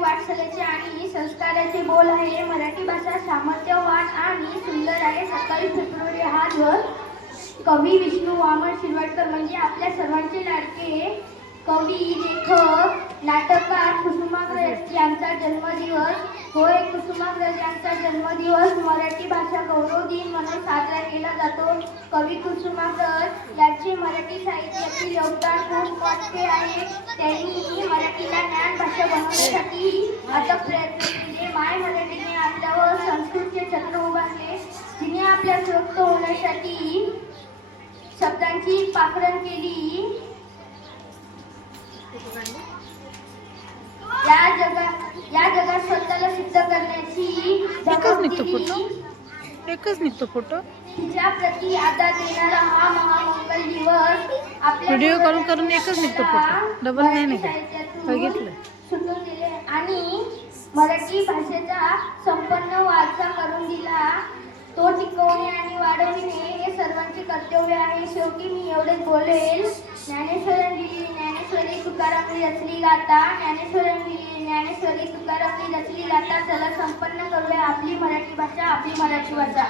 वाटचालीचे आणि संस्काराचे बोल आहे. मराठी भाषा सामर्थ्यवान आणि सुंदर आहे. 27 फेब्रुवारी हा दिवस कवी विष्णू वामन शिरवाडकर म्हणजे आपल्या सर्वांचे लाडके कवी, लेखक, नाटककार कुसुमाग्रज यांचा जन्मदिवस होय. कुसुमाग्रज यांचा जन्मदिवस मराठी भाषा गौरव दिन म्हणून साजरा केला जातो. कवी कुसुमाग्रज यांचे मराठी साहित्यातील योगदान खूप मोठे आहे. त्यांनी मराठीला ज्ञान भाषा बनवण्यासाठी अथक प्रयत्न केले. माय मराठीने आपल्यावर संस्कृतचे छत्र उभारले. तिने आपल्या सुरक्त होण्यासाठी शब्दांची पाखरण केली. या जगात स्वतःला सिद्ध करण्याची एकच निघतो फोटो तिच्या प्रति आदर देणारा हा महामंगल दिवस आपल्या व्हिडिओ करून एकच निघतो फोटो, डबल नाही बघितलं सुटून दिले आणि मराठी भाषेचा संपन्न वारसा करून दिला. तो टिकवणे आणि वाढवणे हे सर्वांचे कर्तव्य आहे. शेवटी मी एवढेच बोलेल. ज्ञानेश्वरी तुकारामनी रचली गाता. ज्ञानेश्वरी तुकारामनी रचली गाता. चला संपन्न करूया आपली मराठी भाषा, आपली मराठी भाषा.